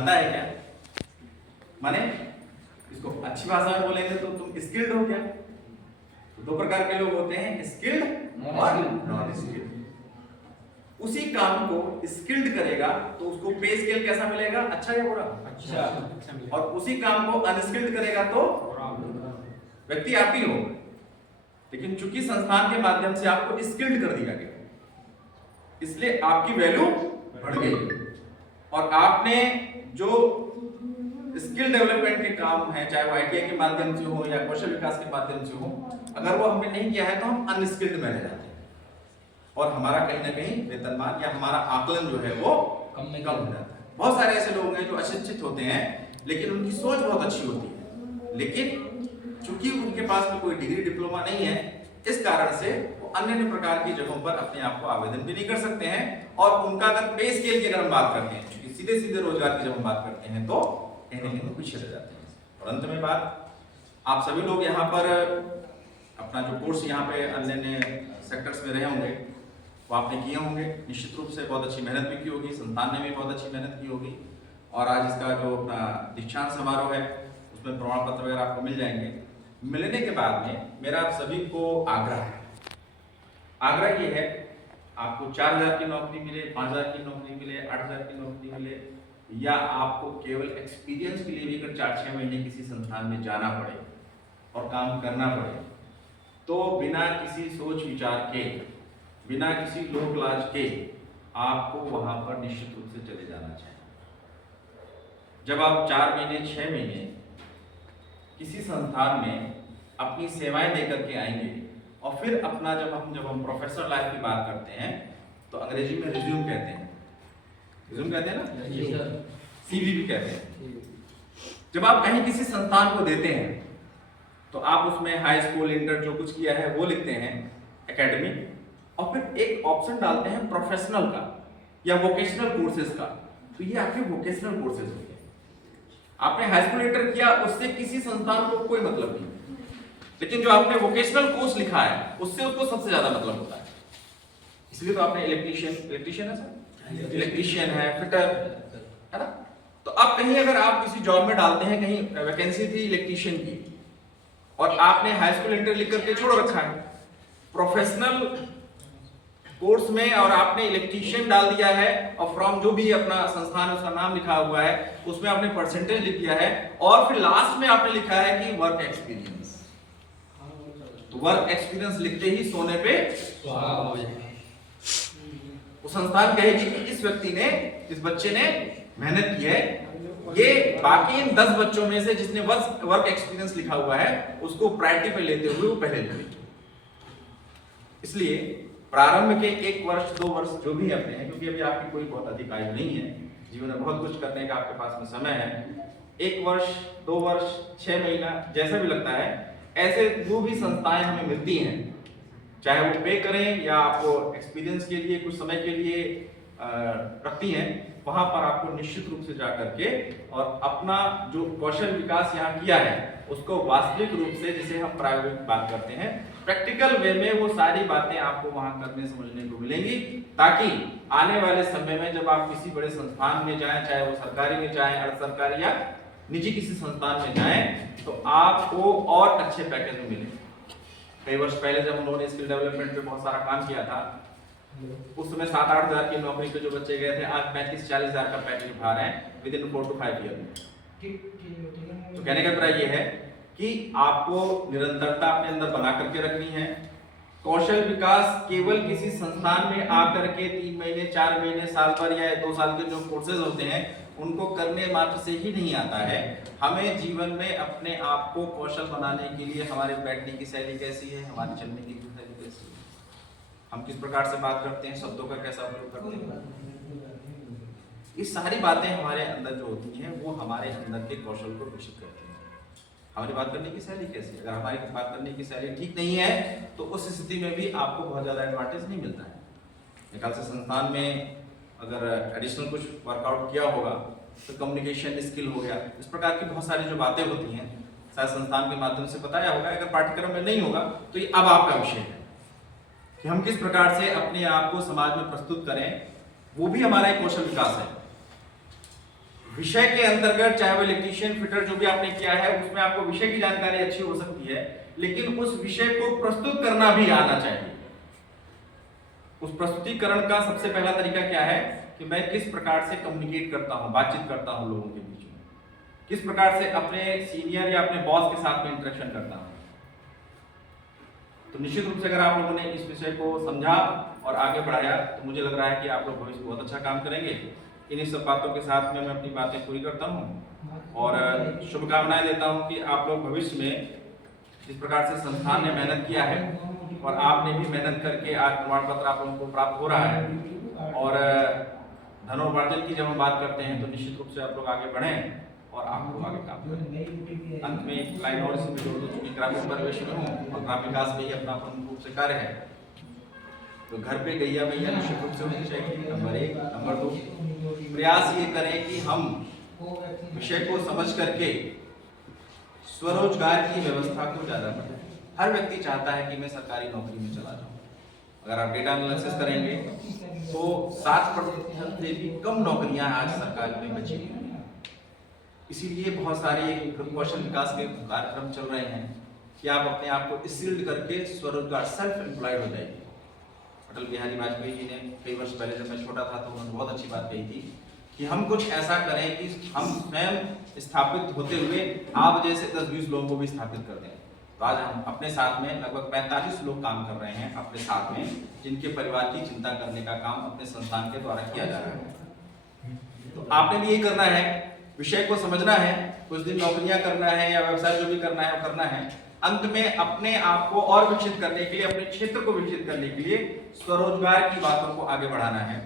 जानता है क्या? माने इसको अच्छी भाषा में बोलेंगे तो तुम स्किल्ड हो क्या? तो दो प्रकार के लोग होते हैं, स्किल्ड और नॉन स्किल्ड। उसी काम को स्किल्ड करेगा तो उसको पे स्केल कैसा मिलेगा? अच्छा या बुरा? अच्छा। और उसी काम को अनस्किल्ड करेगा तो व्यक्ति आप ही हो। लेकिन चूंकि संस्थान के माध्यम से आपको स्किल्ड कर दिया गया, इसलिए आपकी वैल्यू बढ़ गई। और आपने जो स्किल डेवलपमेंट के काम है, चाहे वो आईटीआई के माध्यम से हो या कौशल विकास के माध्यम से हो, अगर वो हमने नहीं किया है तो हम अनस्किल्ड में रह जाते हैं और हमारा कहीं ना कहीं वेतनमान या हमारा आकलन जो है वो कम हो जाता है। बहुत सारे ऐसे लोग हैं जो अशिक्षित होते हैं लेकिन उनकी सोच बहुत अच्छी होती है, लेकिन चूंकि उनके पास में कोई डिग्री डिप्लोमा नहीं है, इस कारण से वो अन्य प्रकार की जगहों पर अपने आप को आवेदन भी नहीं कर सकते हैं। और उनका अगर पे स्केल की अगर हम बात करते हैं, क्योंकि सीधे सीधे रोजगार की जब हम बात करते हैं तो कहीं ना कहीं पीछे रह जाते हैं। और अंत में बात, आप सभी लोग यहाँ पर अपना जो कोर्स यहाँ पे अन्य अन्य सेक्टर्स में रहे होंगे वो आपने किए होंगे, निश्चित रूप से बहुत अच्छी मेहनत भी की होगी, संस्थान ने भी बहुत अच्छी मेहनत की होगी। और आज इसका जो अपना दीक्षांत समारोह है उसमें प्रमाण पत्र वगैरह आपको मिल जाएंगे। मिलने के बाद में मेरा आप सभी को आग्रह है, आग्रह ये है, आपको 4000 की नौकरी मिले, 5000 की नौकरी मिले, 8000 की नौकरी मिले, या आपको केवल एक्सपीरियंस के लिए भी अगर 4-6 महीने किसी संस्थान में जाना पड़े और काम करना पड़े, तो बिना किसी सोच विचार के, बिना किसी लोक लाज के आपको वहां पर निश्चित रूप से चले जाना चाहिए। जब आप 4 महीने 6 महीने किसी संस्थान में अपनी सेवाएं देकर के आएंगे और फिर अपना जब हम प्रोफेशनल लाइफ की बात करते हैं तो अंग्रेजी में रिज्यूम कहते हैं, रिज्यूम कहते हैं ना, सीवी भी कहते हैं। जब आप कहीं किसी संस्थान को देते हैं तो आप उसमें हाई स्कूल, इंटर जो कुछ किया है वो लिखते हैं, एकेडमी, और फिर एक ऑप्शन डालते हैं प्रोफेशनल का या वोकेशनल कोर्सेज का। तो ये आपके वोकेशनल कोर्सेज होते हैं। आपने हाई स्कूल, इंटर किया, उससे किसी संस्थान को कोई मतलब नहीं, लेकिन जो आपने वोकेशनल कोर्स लिखा है उससे उसको सबसे ज्यादा मतलब होता है। इसलिए तो आपने इलेक्ट्रीशियन है सर, इलेक्ट्रीशियन है, फिटर है ना। तो अब कहीं अगर आप किसी जॉब में डालते हैं, कहीं वैकेंसी थी इलेक्ट्रीशियन की और आपने हाई स्कूल, इंटर लिख करके छोड़ रखा है, प्रोफेशनल कोर्स में और आपने इलेक्ट्रीशियन डाल दिया है और फ्रॉम जो भी अपना संस्थान उसका नाम लिखा हुआ है उसमें आपने परसेंटेज लिख दिया है और फिर लास्ट में आपने लिखा है कि वर्क एक्सपीरियंस। तो वर्क एक्सपीरियंस लिखते ही सोने पे सुहागा हो जाएगा। वो संस्थान कहेगी कि इस व्यक्ति ने, इस बच्चे ने मेहनत की है, ये बाकी इन 10 बच्चों में से जिसने वर्क एक्सपीरियंस लिखा हुआ है उसको प्रायोरिटी पे लेते हुए वो पहले लेंगे। इसलिए प्रारंभ के 1 वर्ष 2 वर्ष जो भी अपने हैं, क्योंकि अभी आपकी कोई बहुत अधिक आयु नहीं है, जीवन में बहुत कुछ करने का आपके पास में समय है, 1 वर्ष 2 वर्ष 6 महीना जैसा भी लगता है, ऐसे जो भी संस्थाएं हमें मिलती हैं, चाहे वो पे करें या आपको एक्सपीरियंस के लिए कुछ समय के लिए रखती हैं, वहां पर आपको निश्चित रूप से जाकर के और अपना जो कौशल विकास यहाँ किया है उसको वास्तविक रूप से, जिसे हम प्रायोगिक बात करते हैं, प्रैक्टिकल वे में वो सारी बातें आपको वहां करने समझने को मिलेंगी, ताकि आने वाले समय में जब आप किसी बड़े संस्थान में जाएं, चाहे वो सरकारी में जाएं, अर्ध सरकारी या निजी किसी संस्थान में जाएं, तो आपको और अच्छे पैकेज में मिले। कई वर्ष पहले जब हम लोगों ने स्किल डेवलपमेंट पे बहुत सारा काम किया था, उस समय 7-8 हजार की नौकरी पे जो बच्चे गए थे, आज 35-40 हजार का पैकेज उठा रहे हैं विद इन 4 to 5 ईयर में। तो कहने का अभिप्राय ये है कि आपको निरंतरता अपने अंदर बना करके रखनी है। कौशल विकास केवल किसी संस्थान में आकर के 3 महीने 4 महीने साल भर या 2 साल के जो कोर्सेज होते हैं उनको करने मात्र से ही नहीं आता है। हमें जीवन में अपने आप को कौशल बनाने के लिए हमारे बैठने की शैली कैसी है, हमारी चलने की शैली कैसी है, हम किस प्रकार से बात करते हैं, शब्दों का कैसा उपयोग करते हैं, ये सारी बातें हमारे अंदर जो होती हैं वो हमारे अंदर के कौशल को विकसित करती हैं। हमारी बात करने की शैली कैसी है, अगर हमारी बात करने की शैली ठीक नहीं है तो उस स्थिति में भी आपको बहुत ज्यादा एडवांटेज नहीं मिलता है। मेरे ख्याल से संस्थान में अगर एडिशनल कुछ वर्कआउट किया होगा तो कम्युनिकेशन स्किल हो गया, इस प्रकार की बहुत सारी जो बातें होती हैं शायद संस्थान के माध्यम से बताया होगा। अगर पाठ्यक्रम में नहीं होगा तो ये अब आपका विषय है कि हम किस प्रकार से अपने आप को समाज में प्रस्तुत करें, वो भी हमारा एक कौशल विकास है। विषय के अंतर्गत चाहे वो इलेक्ट्रीशियन, फिटर जो भी आपने किया है उसमें आपको विषय की जानकारी अच्छी हो सकती है, लेकिन उस विषय को प्रस्तुत करना भी आना चाहिए। उस प्रस्तुतिकरण का सबसे पहला तरीका क्या है कि मैं किस प्रकार से कम्युनिकेट करता हूं, बातचीत करता हूं लोगों के बीच में, किस प्रकार से अपने सीनियर या अपने बॉस के साथ में इंटरेक्शन करता हूं। तो निश्चित रूप से अगर आप लोगों ने इस विषय को समझा और आगे बढ़ाया तो मुझे लग रहा है कि आप लोग भविष्य में बहुत अच्छा काम करेंगे। इन्हीं सब बातों के साथ में मैं अपनी बातें पूरी करता हूं और शुभकामनाएं देता हूं कि आप लोग भविष्य में जिस प्रकार से संस्थान ने मेहनत किया है और आपने भी मेहनत करके आज प्रमाण पत्र आप लोगों को प्राप्त हो रहा है, और धनोपार्जन की जब हम बात करते हैं तो निश्चित रूप से आप लोग आगे बढ़ें और आप लोग आगे काम करें। अंत में एक लाइन और इसमें जोड़ दूं, चूंकि ग्रामीण परिवेश में हूँ और ग्राम विकास में ही अपना प्रमुख रूप से कार्य है, तो घर पे गैया भैया निश्चित रूप से होनी चाहिए, नंबर 1। नंबर 2, प्रयास ये करें कि हम विषय को समझ करके स्वरोजगार की व्यवस्था को ज्यादा बढ़ाएं। हर व्यक्ति चाहता है कि मैं सरकारी नौकरी में चला जाऊं। अगर आप डेटा एनालिसिस करेंगे तो 7% से भी कम नौकरियां आज सरकार में बची हुई हैं। इसीलिए बहुत सारे कौशल विकास के कार्यक्रम चल रहे हैं कि आप अपने आप को स्किल्ड करके स्वरोजगार, सेल्फ एम्प्लॉयड हो जाइए। अटल बिहारी वाजपेयी जी ने कई वर्ष पहले जब मैं छोटा था तो उन्होंने बहुत अच्छी बात कही थी कि हम कुछ ऐसा करें कि हम स्वयं स्थापित होते हुए आप जैसे 10-20 लोगों को भी स्थापित कर दें। तो आज हम अपने साथ में लगभग 45 लोग काम कर रहे हैं अपने साथ में, जिनके परिवार की चिंता करने का काम अपने संस्थान के द्वारा किया जा रहा है। तो आपने भी यही करना है, विषय को समझना है, कुछ दिन नौकरियां करना है या व्यवसाय जो भी करना है वो करना है। अंत में अपने आप को और विकसित करने के लिए, अपने क्षेत्र को विकसित करने के लिए स्वरोजगार की बातों को आगे बढ़ाना है।